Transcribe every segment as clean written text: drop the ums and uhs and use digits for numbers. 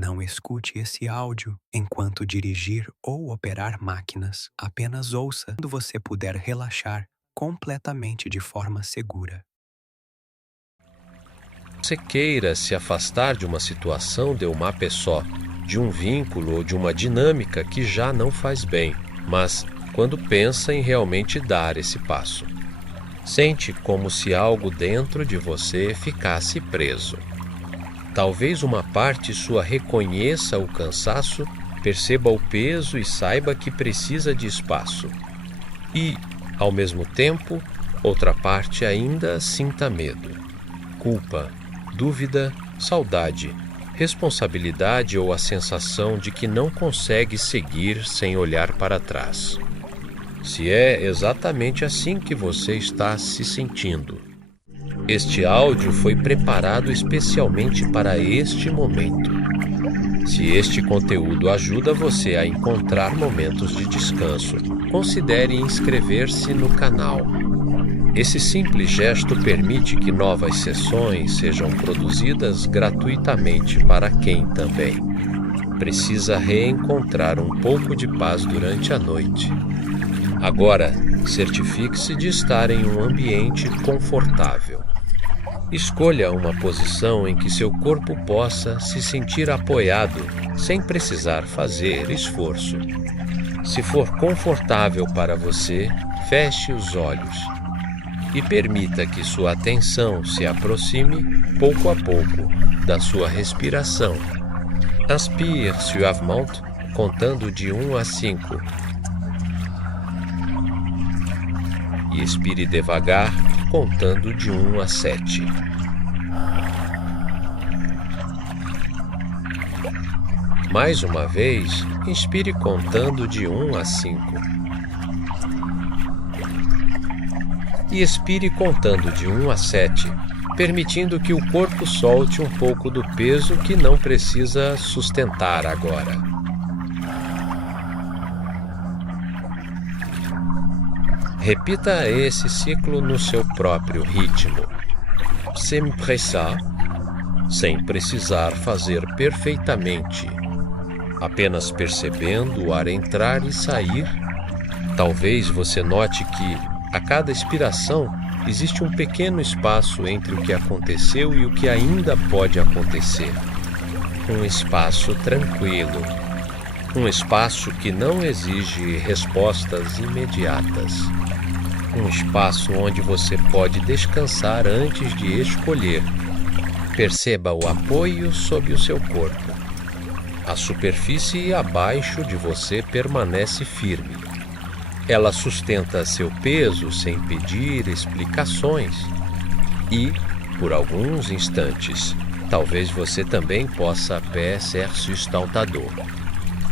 Não escute esse áudio enquanto dirigir ou operar máquinas. Apenas ouça quando você puder relaxar completamente de forma segura. Você queira se afastar de uma situação de uma pessoa, de um vínculo ou de uma dinâmica que já não faz bem, mas quando pensa em realmente dar esse passo, sente como se algo dentro de você ficasse preso. Talvez uma parte sua reconheça o cansaço, perceba o peso e saiba que precisa de espaço. E, ao mesmo tempo, outra parte ainda sinta medo, culpa, dúvida, saudade, responsabilidade ou a sensação de que não consegue seguir sem olhar para trás. Se é exatamente assim que você está se sentindo, este áudio foi preparado especialmente para este momento. Se este conteúdo ajuda você a encontrar momentos de descanso, considere inscrever-se no canal. Esse simples gesto permite que novas sessões sejam produzidas gratuitamente para quem também precisa reencontrar um pouco de paz durante a noite. Agora, certifique-se de estar em um ambiente confortável. Escolha uma posição em que seu corpo possa se sentir apoiado, sem precisar fazer esforço. Se for confortável para você, feche os olhos e permita que sua atenção se aproxime, pouco a pouco, da sua respiração. Inspire suavement, contando de 1 a 5. E expire devagar, contando de 1 a 7. Mais uma vez, inspire contando de 1 a 5. E expire contando de 1 a 7, permitindo que o corpo solte um pouco do peso que não precisa sustentar agora. Repita esse ciclo no seu próprio ritmo, sem pressar, sem precisar fazer perfeitamente, apenas percebendo o ar entrar e sair. Talvez você note que, a cada expiração, existe um pequeno espaço entre o que aconteceu e o que ainda pode acontecer. Um espaço tranquilo, um espaço que não exige respostas imediatas. Um espaço onde você pode descansar antes de escolher. Perceba o apoio sob o seu corpo. A superfície abaixo de você permanece firme. Ela sustenta seu peso sem pedir explicações. E, por alguns instantes, talvez você também possa ser sustentador.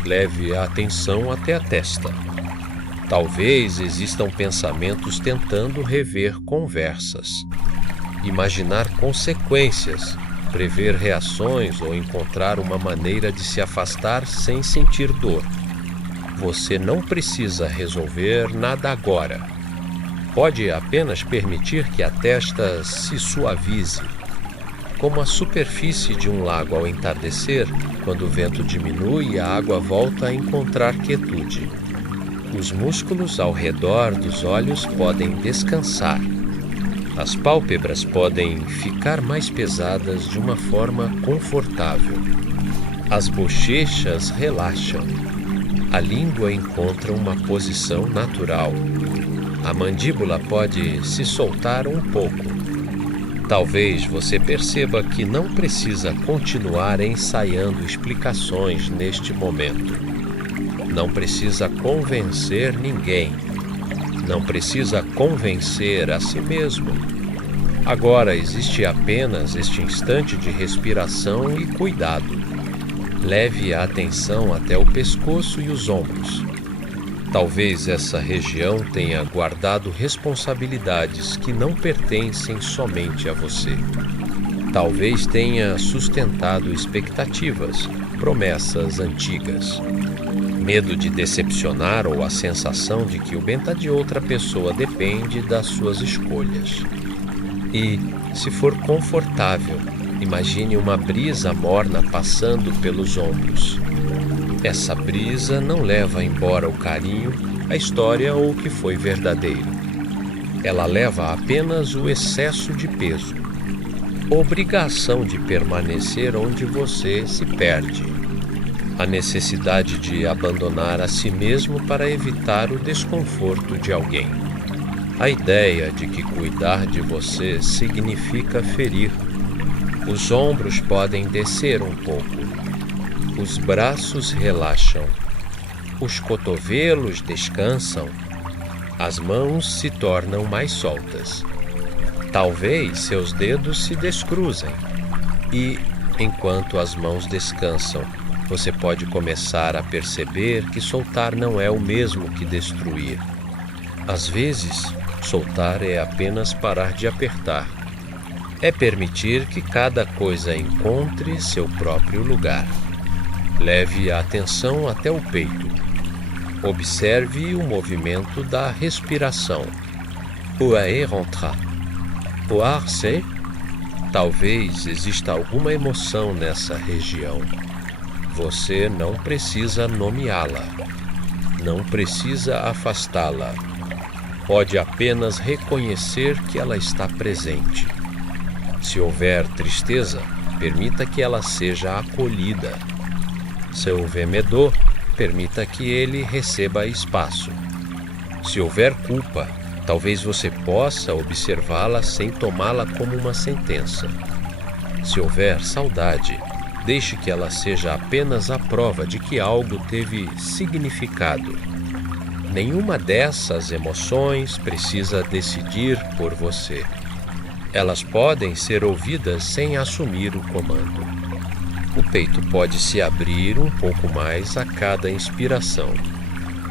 Leve a atenção até a testa. Talvez existam pensamentos tentando rever conversas, imaginar consequências, prever reações ou encontrar uma maneira de se afastar sem sentir dor. Você não precisa resolver nada agora. Pode apenas permitir que a testa se suavize, como a superfície de um lago ao entardecer, quando o vento diminui e a água volta a encontrar quietude. Os músculos ao redor dos olhos podem descansar. As pálpebras podem ficar mais pesadas de uma forma confortável. As bochechas relaxam. A língua encontra uma posição natural. A mandíbula pode se soltar um pouco. Talvez você perceba que não precisa continuar ensaiando explicações neste momento. Não precisa convencer ninguém. Não precisa convencer a si mesmo. Agora existe apenas este instante de respiração e cuidado. Leve a atenção até o pescoço e os ombros. Talvez essa região tenha guardado responsabilidades que não pertencem somente a você. Talvez tenha sustentado expectativas, promessas antigas. Medo de decepcionar ou a sensação de que o bem de outra pessoa depende das suas escolhas. E, se for confortável, Imagine uma brisa morna passando pelos ombros. Essa brisa não leva embora o carinho, a história ou o que foi verdadeiro. Ela leva apenas o excesso de peso, obrigação de permanecer onde você se perde, a necessidade de abandonar a si mesmo para evitar o desconforto de alguém. A ideia de que cuidar de você significa ferir. Os ombros podem descer um pouco. Os braços relaxam. Os cotovelos descansam. As mãos se tornam mais soltas. Talvez seus dedos se descruzem. E, enquanto as mãos descansam, você pode começar a perceber que soltar não é o mesmo que destruir. Às vezes, soltar é apenas parar de apertar. É permitir que cada coisa encontre seu próprio lugar. Leve a atenção até o peito. Observe o movimento da respiração. O ar entra. O ar sai. Talvez exista alguma emoção nessa região. Você não precisa nomeá-la. Não precisa afastá-la. Pode apenas reconhecer que ela está presente. Se houver tristeza, permita que ela seja acolhida. Se houver medo, permita que ele receba espaço. Se houver culpa, talvez você possa observá-la sem tomá-la como uma sentença. Se houver saudade, deixe que ela seja apenas a prova de que algo teve significado. Nenhuma dessas emoções precisa decidir por você. Elas podem ser ouvidas sem assumir o comando. O peito pode se abrir um pouco mais a cada inspiração.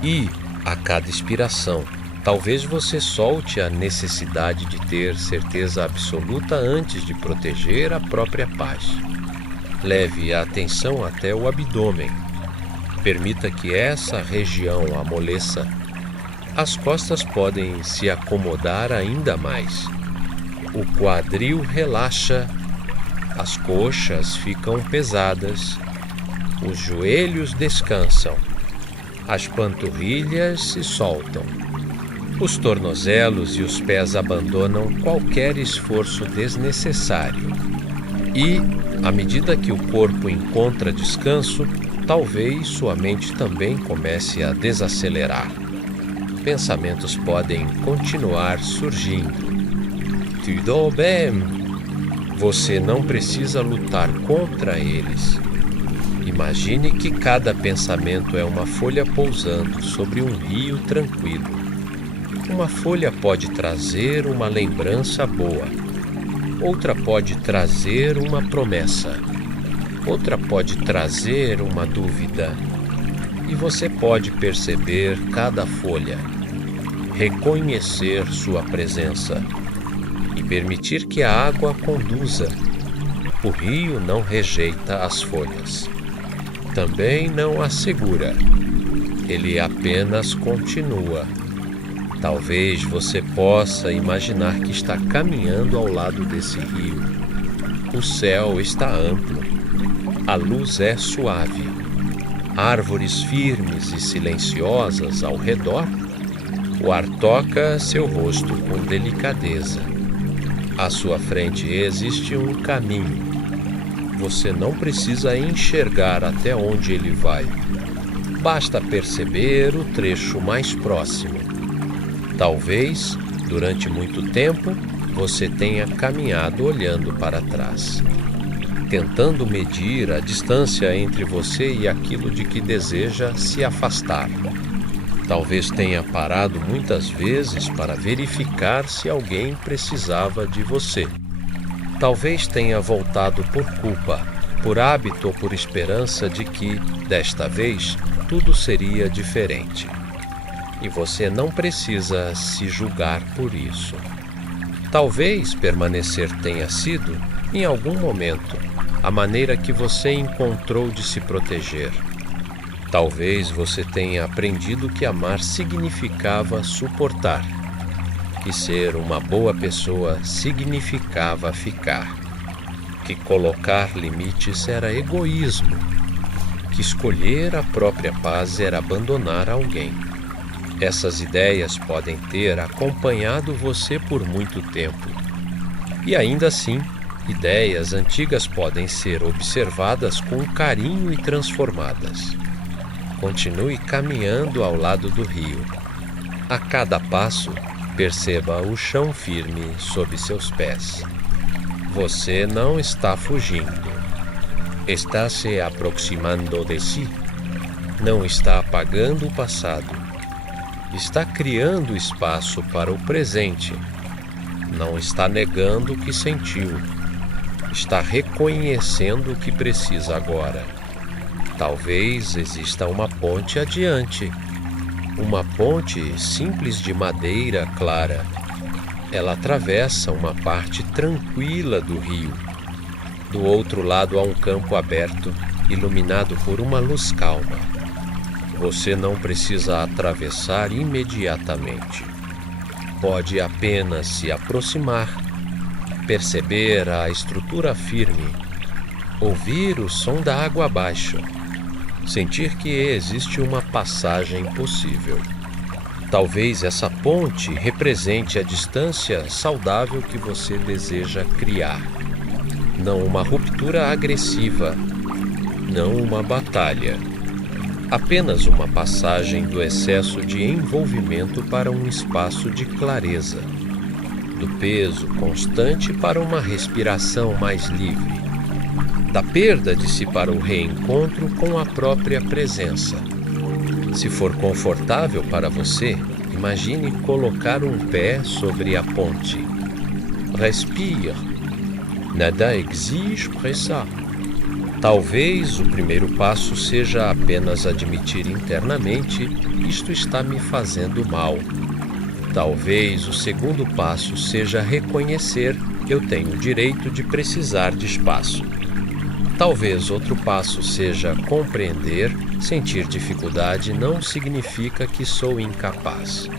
E, a cada expiração, talvez você solte a necessidade de ter certeza absoluta antes de proteger a própria paz. Leve a atenção até o abdômen. Permita que essa região amoleça. As costas podem se acomodar ainda mais. O quadril relaxa. As coxas ficam pesadas. Os joelhos descansam. As panturrilhas se soltam. Os tornozelos e os pés abandonam qualquer esforço desnecessário. E, à medida que o corpo encontra descanso, talvez sua mente também comece a desacelerar. Pensamentos podem continuar surgindo. Tudo bem. Você não precisa lutar contra eles. Imagine que cada pensamento é uma folha pousando sobre um rio tranquilo. Uma folha pode trazer uma lembrança boa. Outra pode trazer uma promessa. Outra pode trazer uma dúvida. E você pode perceber cada folha, reconhecer sua presença e permitir que a água conduza. O rio não rejeita as folhas. Também não as segura. Ele apenas continua. Talvez você possa imaginar que está caminhando ao lado desse rio. O céu está amplo. A luz é suave. Árvores firmes e silenciosas ao redor. O ar toca seu rosto com delicadeza. À sua frente existe um caminho. Você não precisa enxergar até onde ele vai. Basta perceber o trecho mais próximo. Talvez, durante muito tempo, você tenha caminhado olhando para trás, tentando medir a distância entre você e aquilo de que deseja se afastar. Talvez tenha parado muitas vezes para verificar se alguém precisava de você. Talvez tenha voltado por culpa, por hábito ou por esperança de que, desta vez, tudo seria diferente. E você não precisa se julgar por isso. Talvez permanecer tenha sido, em algum momento, a maneira que você encontrou de se proteger. Talvez você tenha aprendido que amar significava suportar, que ser uma boa pessoa significava ficar. que colocar limites era egoísmo, que escolher a própria paz era abandonar alguém. Essas ideias podem ter acompanhado você por muito tempo. E ainda assim, ideias antigas podem ser observadas com carinho e transformadas. Continue caminhando ao lado do rio. A cada passo, perceba o chão firme sob seus pés. Você não está fugindo. Está se aproximando de si. Não está apagando o passado. Está criando espaço para o presente. Não está negando o que sentiu. Está reconhecendo o que precisa agora. Talvez exista uma ponte adiante. Uma ponte simples de madeira clara. Ela atravessa uma parte tranquila do rio. Do outro lado há um campo aberto, iluminado por uma luz calma. Você não precisa atravessar imediatamente. Pode apenas se aproximar, perceber a estrutura firme, ouvir o som da água abaixo, sentir que existe uma passagem possível. Talvez essa ponte represente a distância saudável que você deseja criar. Não uma ruptura agressiva, não uma batalha. Apenas uma passagem do excesso de envolvimento para um espaço de clareza, do peso constante para uma respiração mais livre, da perda de si para o reencontro com a própria presença. Se for confortável para você, imagine colocar um pé sobre a ponte. Respire. Nada exige pressa. Talvez o primeiro passo seja apenas admitir internamente: isto está me fazendo mal. Talvez o segundo passo seja reconhecer: eu tenho o direito de precisar de espaço. Talvez outro passo seja compreender: sentir dificuldade não significa que sou incapaz.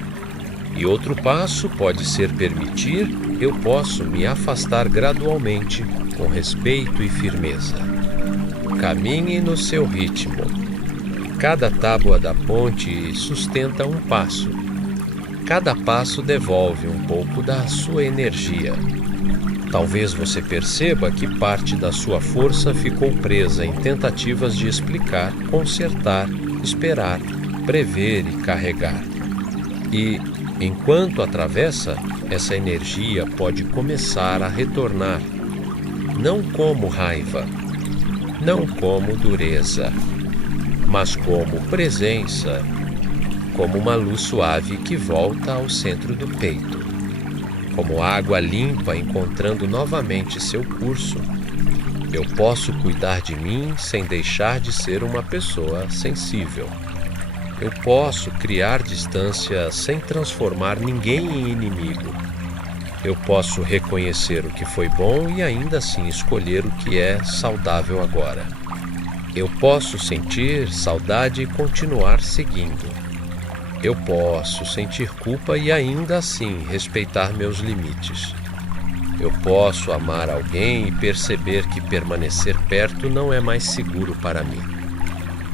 E outro passo pode ser permitir: eu posso me afastar gradualmente, com respeito e firmeza. Caminhe no seu ritmo. Cada tábua da ponte sustenta um passo. Cada passo devolve um pouco da sua energia. Talvez você perceba que parte da sua força ficou presa em tentativas de explicar, consertar, esperar, prever e carregar. E, enquanto atravessa, essa energia pode começar a retornar, não como raiva, não como dureza, mas como presença, como uma luz suave que volta ao centro do peito, como água limpa encontrando novamente seu curso. Eu posso cuidar de mim sem deixar de ser uma pessoa sensível. Eu posso criar distância sem transformar ninguém em inimigo. Eu posso reconhecer o que foi bom e ainda assim escolher o que é saudável agora. Eu posso sentir saudade e continuar seguindo. Eu posso sentir culpa e ainda assim respeitar meus limites. Eu posso amar alguém e perceber que permanecer perto não é mais seguro para mim.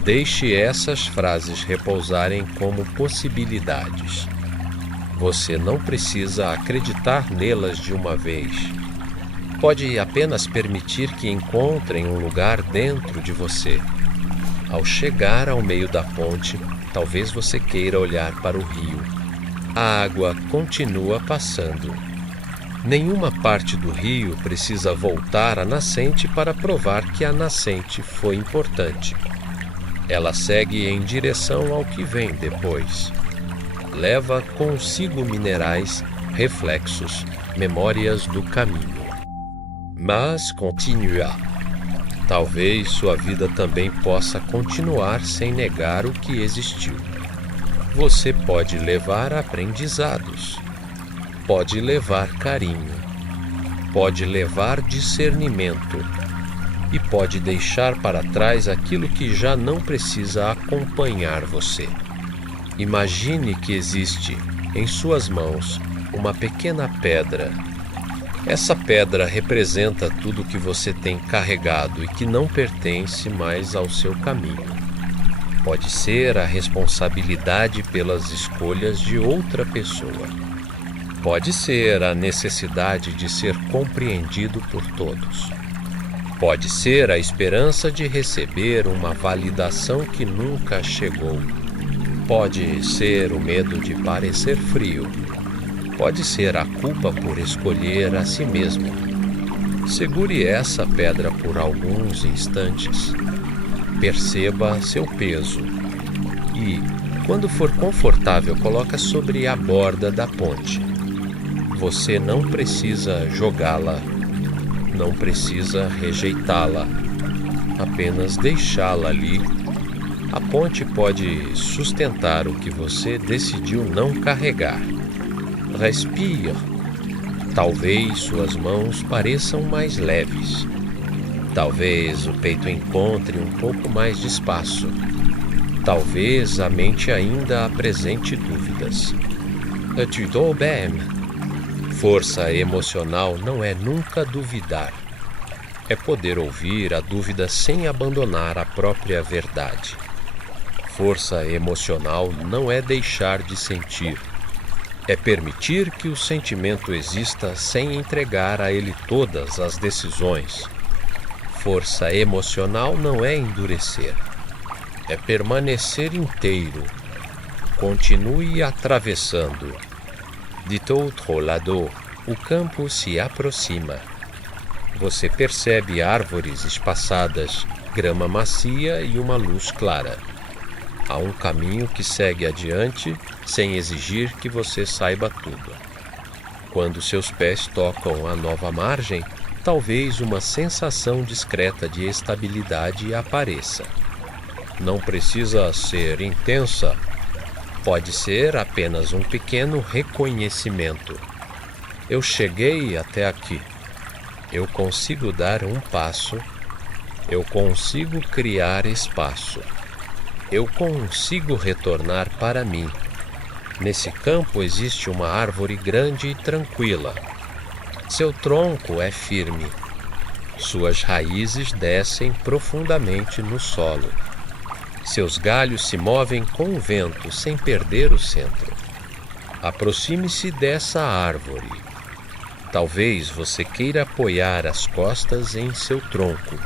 Deixe essas frases repousarem como possibilidades. Você não precisa acreditar nelas de uma vez. Pode apenas permitir que encontrem um lugar dentro de você. Ao chegar ao meio da ponte, talvez você queira olhar para o rio. A água continua passando. Nenhuma parte do rio precisa voltar à nascente para provar que a nascente foi importante. Ela segue em direção ao que vem depois. Leva consigo minerais, reflexos, memórias do caminho. Mas continua. Talvez sua vida também possa continuar sem negar o que existiu. Você pode levar aprendizados, pode levar carinho, pode levar discernimento e pode deixar para trás aquilo que já não precisa acompanhar você. Imagine que existe em suas mãos uma pequena pedra. Essa pedra representa tudo que você tem carregado e que não pertence mais ao seu caminho. Pode ser a responsabilidade pelas escolhas de outra pessoa. Pode ser a necessidade de ser compreendido por todos. Pode ser a esperança de receber uma validação que nunca chegou. Pode ser o medo de parecer frio. Pode ser a culpa por escolher a si mesmo. Segure essa pedra por alguns instantes. Perceba seu peso e, quando for confortável, coloque sobre a borda da ponte. Você não precisa jogá-la, não precisa rejeitá-la, apenas deixá-la ali. A ponte pode sustentar o que você decidiu não carregar. Respire. Talvez suas mãos pareçam mais leves. Talvez o peito encontre um pouco mais de espaço. Talvez a mente ainda apresente dúvidas. Tu bem. Força emocional não é nunca duvidar. É poder ouvir a dúvida sem abandonar a própria verdade. Força emocional não é deixar de sentir. É permitir que o sentimento exista sem entregar a ele todas as decisões. Força emocional não é endurecer. É permanecer inteiro. Continue atravessando. De outro lado, o campo se aproxima. Você percebe árvores espaçadas, grama macia e uma luz clara. Há um caminho que segue adiante sem exigir que você saiba tudo. Quando seus pés tocam a nova margem, talvez uma sensação discreta de estabilidade apareça. Não precisa ser intensa. Pode ser apenas um pequeno reconhecimento. Eu cheguei até aqui. Eu consigo dar um passo. Eu consigo criar espaço. Eu consigo retornar para mim. Nesse campo existe uma árvore grande e tranquila. Seu tronco é firme. Suas raízes descem profundamente no solo. Seus galhos se movem com o vento sem perder o centro. Aproxime-se dessa árvore. Talvez você queira apoiar as costas em seu tronco.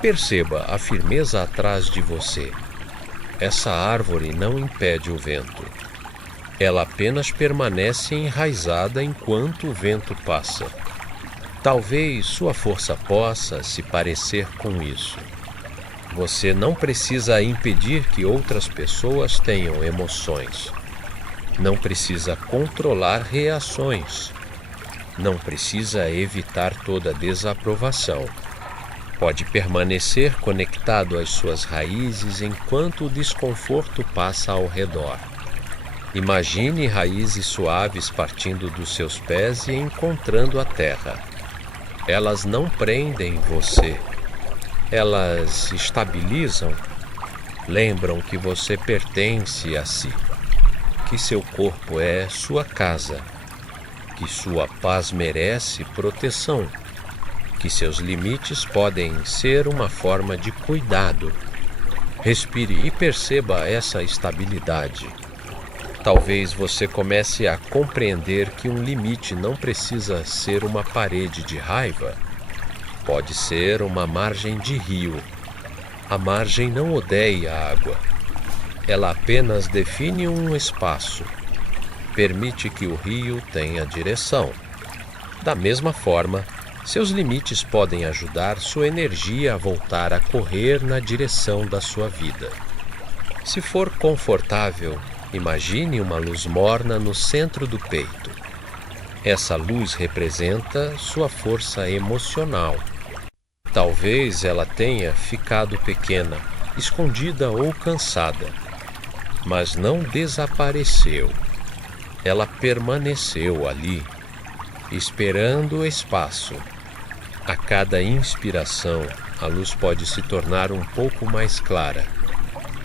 Perceba a firmeza atrás de você. Essa árvore não impede o vento. Ela apenas permanece enraizada enquanto o vento passa. Talvez sua força possa se parecer com isso. Você não precisa impedir que outras pessoas tenham emoções. Não precisa controlar reações. Não precisa evitar toda desaprovação. Pode permanecer conectado às suas raízes enquanto o desconforto passa ao redor. Imagine raízes suaves partindo dos seus pés e encontrando a terra. Elas não prendem você. Elas estabilizam. Lembram que você pertence a si. Que seu corpo é sua casa. Que sua paz merece proteção. Que seus limites podem ser uma forma de cuidado. Respire e perceba essa estabilidade. Talvez você comece a compreender que um limite não precisa ser uma parede de raiva. Pode ser uma margem de rio. A margem não odeia a água. Ela apenas define um espaço. Permite que o rio tenha direção. Da mesma forma, seus limites podem ajudar sua energia a voltar a correr na direção da sua vida. Se for confortável, imagine uma luz morna no centro do peito. Essa luz representa sua força emocional. Talvez ela tenha ficado pequena, escondida ou cansada, mas não desapareceu. Ela permaneceu ali, esperando espaço. A cada inspiração, a luz pode se tornar um pouco mais clara.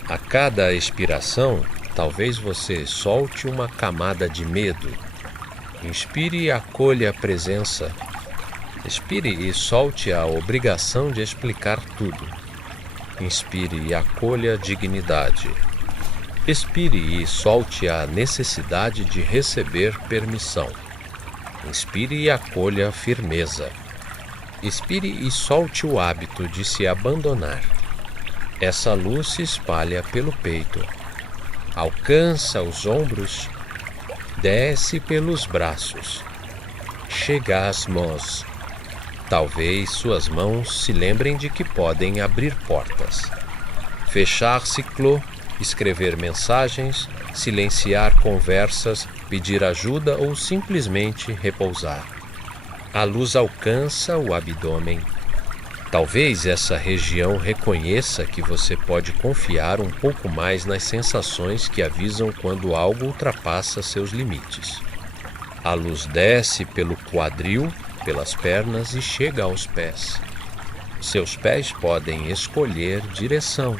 A cada expiração, talvez você solte uma camada de medo. Inspire e acolha a presença. Expire e solte a obrigação de explicar tudo. Inspire e acolha a dignidade. Expire e solte a necessidade de receber permissão. Inspire e acolha a firmeza. Expire e solte o hábito de se abandonar. Essa luz se espalha pelo peito, alcança os ombros, desce pelos braços, chega às mãos. Talvez suas mãos se lembrem de que podem abrir portas, fechar ciclo, escrever mensagens, silenciar conversas, pedir ajuda ou simplesmente repousar. A luz alcança o abdômen. Talvez essa região reconheça que você pode confiar um pouco mais nas sensações que avisam quando algo ultrapassa seus limites. A luz desce pelo quadril, pelas pernas e chega aos pés. Seus pés podem escolher direção.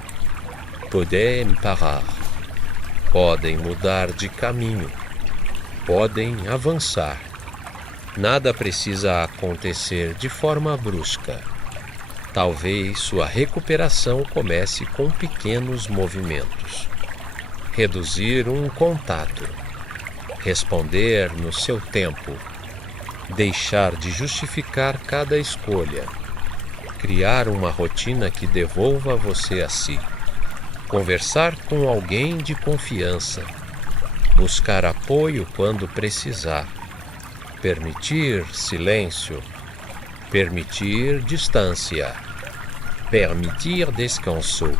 Podem parar. Podem mudar de caminho. Podem avançar. Nada precisa acontecer de forma brusca. Talvez sua recuperação comece com pequenos movimentos. Reduzir um contato. Responder no seu tempo. Deixar de justificar cada escolha. Criar uma rotina que devolva você a si. Conversar com alguém de confiança. Buscar apoio quando precisar. Permitir silêncio. Permitir distância. Permitir descanso.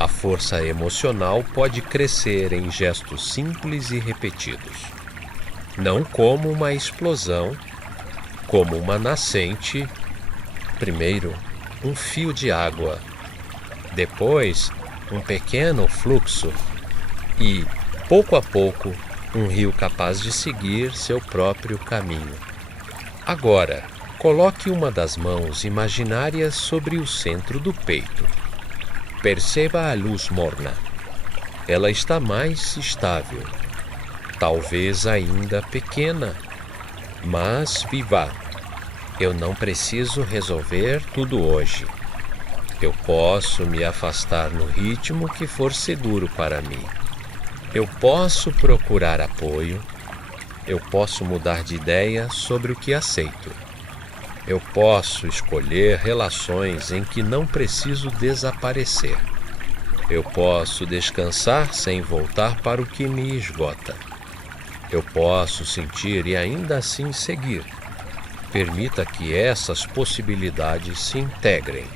A força emocional pode crescer em gestos simples e repetidos. Não como uma explosão, como uma nascente. Primeiro, um fio de água. Depois, um pequeno fluxo. E, pouco a pouco, um rio capaz de seguir seu próprio caminho. Agora, coloque uma das mãos imaginárias sobre o centro do peito. Perceba a luz morna. Ela está mais estável. Talvez ainda pequena, mas viva. Eu não preciso resolver tudo hoje. Eu posso me afastar no ritmo que for seguro para mim. Eu posso procurar apoio. Eu posso mudar de ideia sobre o que aceito. Eu posso escolher relações em que não preciso desaparecer. Eu posso descansar sem voltar para o que me esgota. Eu posso sentir e ainda assim seguir. Permita que essas possibilidades se integrem.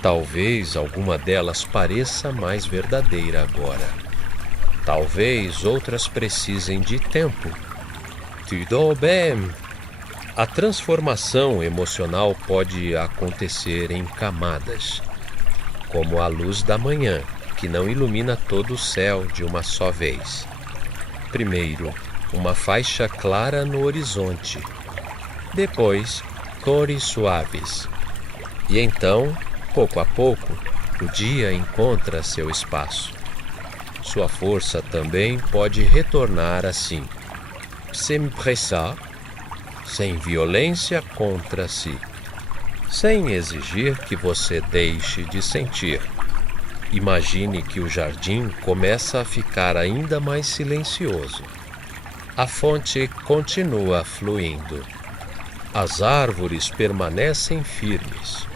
Talvez alguma delas pareça mais verdadeira agora. Talvez outras precisem de tempo. Tudo bem. A transformação emocional pode acontecer em camadas, como a luz da manhã, que não ilumina todo o céu de uma só vez. Primeiro, uma faixa clara no horizonte. Depois, cores suaves. E então, pouco a pouco, o dia encontra seu espaço. Sua força também pode retornar assim, sem pressa, sem violência contra si, sem exigir que você deixe de sentir. Imagine que o jardim começa a ficar ainda mais silencioso. A fonte continua fluindo. As árvores permanecem firmes.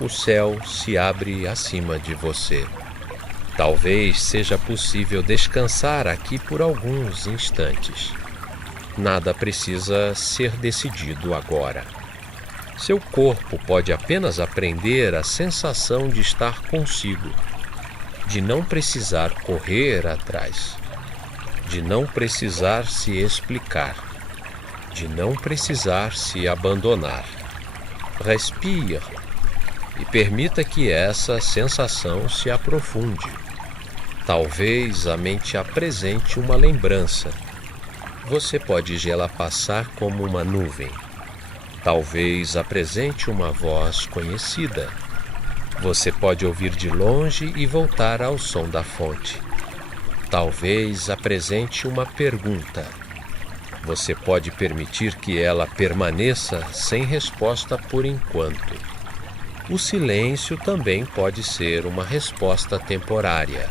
O céu se abre acima de você. Talvez seja possível descansar aqui por alguns instantes. Nada precisa ser decidido agora. Seu corpo pode apenas aprender a sensação de estar consigo, de não precisar correr atrás, de não precisar se explicar, de não precisar se abandonar. Respire e permita que essa sensação se aprofunde. Talvez a mente apresente uma lembrança. Você pode vê-la passar como uma nuvem. Talvez apresente uma voz conhecida. Você pode ouvir de longe e voltar ao som da fonte. Talvez apresente uma pergunta. Você pode permitir que ela permaneça sem resposta por enquanto. O silêncio também pode ser uma resposta temporária.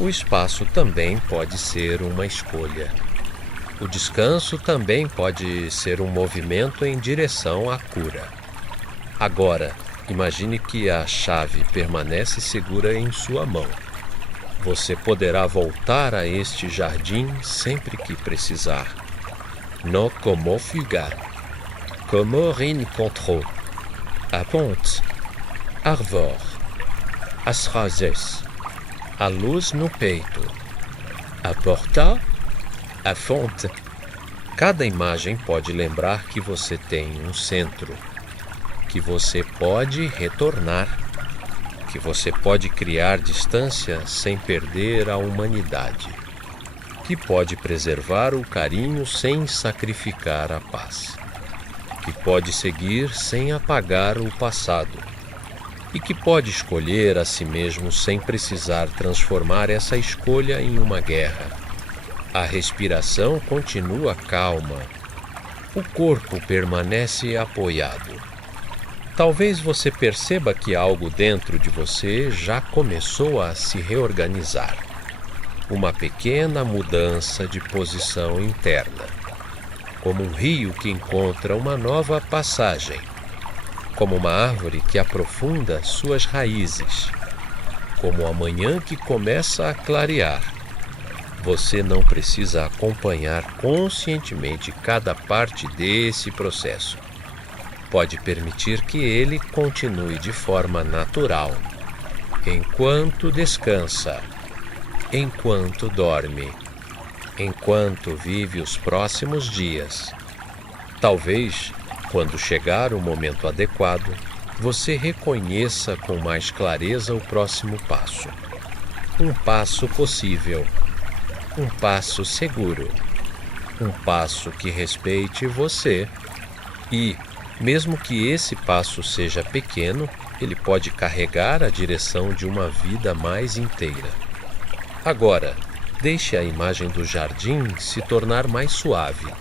O espaço também pode ser uma escolha. O descanso também pode ser um movimento em direção à cura. Agora, imagine que a chave permanece segura em sua mão. Você poderá voltar a este jardim sempre que precisar. No como fugar, como rencontro, a ponte, arvor, as rosas, a luz no peito, a porta, a fonte. Cada imagem pode lembrar que você tem um centro, que você pode retornar, que você pode criar distância sem perder a humanidade, que pode preservar o carinho sem sacrificar a paz, que pode seguir sem apagar o passado e que pode escolher a si mesmo sem precisar transformar essa escolha em uma guerra. A respiração continua calma, o corpo permanece apoiado. Talvez você perceba que algo dentro de você já começou a se reorganizar. Uma pequena mudança de posição interna, como um rio que encontra uma nova passagem, como uma árvore que aprofunda suas raízes, como a manhã que começa a clarear. Você não precisa acompanhar conscientemente cada parte desse processo. Pode permitir que ele continue de forma natural, enquanto descansa, enquanto dorme, enquanto vive os próximos dias. Talvez, quando chegar o momento adequado, você reconheça com mais clareza o próximo passo. Um passo possível, um passo seguro, um passo que respeite você e, mesmo que esse passo seja pequeno, ele pode carregar a direção de uma vida mais inteira. Agora, deixe a imagem do jardim se tornar mais suave.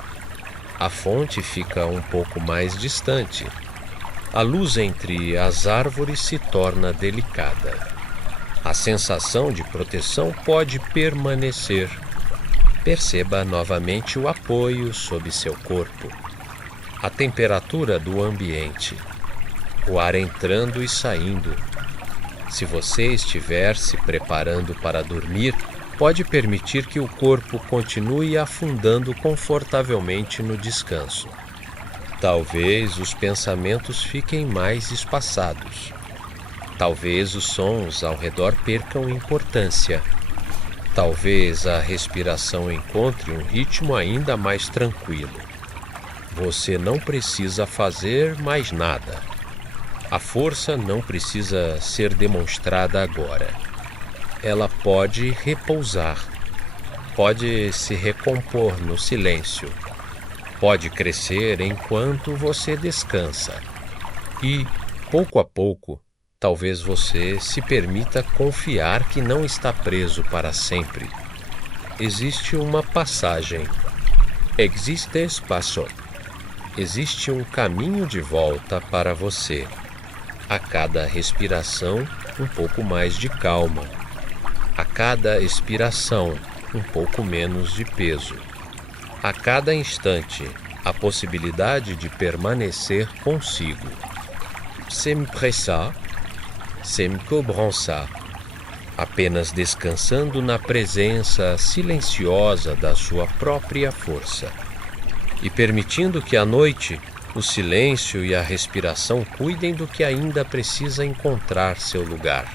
A fonte fica um pouco mais distante. A luz entre as árvores se torna delicada. A sensação de proteção pode permanecer. Perceba novamente o apoio sob seu corpo. A temperatura do ambiente, o ar entrando e saindo. Se você estiver se preparando para dormir, pode permitir que o corpo continue afundando confortavelmente no descanso. Talvez os pensamentos fiquem mais espaçados. Talvez os sons ao redor percam importância. Talvez a respiração encontre um ritmo ainda mais tranquilo. Você não precisa fazer mais nada. A força não precisa ser demonstrada agora. Ela pode repousar, pode se recompor no silêncio, pode crescer enquanto você descansa. E, pouco a pouco, talvez você se permita confiar que não está preso para sempre. Existe uma passagem. Existe espaço. Existe um caminho de volta para você. A cada respiração, um pouco mais de calma. A cada expiração, um pouco menos de peso. A cada instante, a possibilidade de permanecer consigo. Sempre ça, sem cobrança. Apenas descansando na presença silenciosa da sua própria força. E permitindo que à noite o silêncio e a respiração cuidem do que ainda precisa encontrar seu lugar.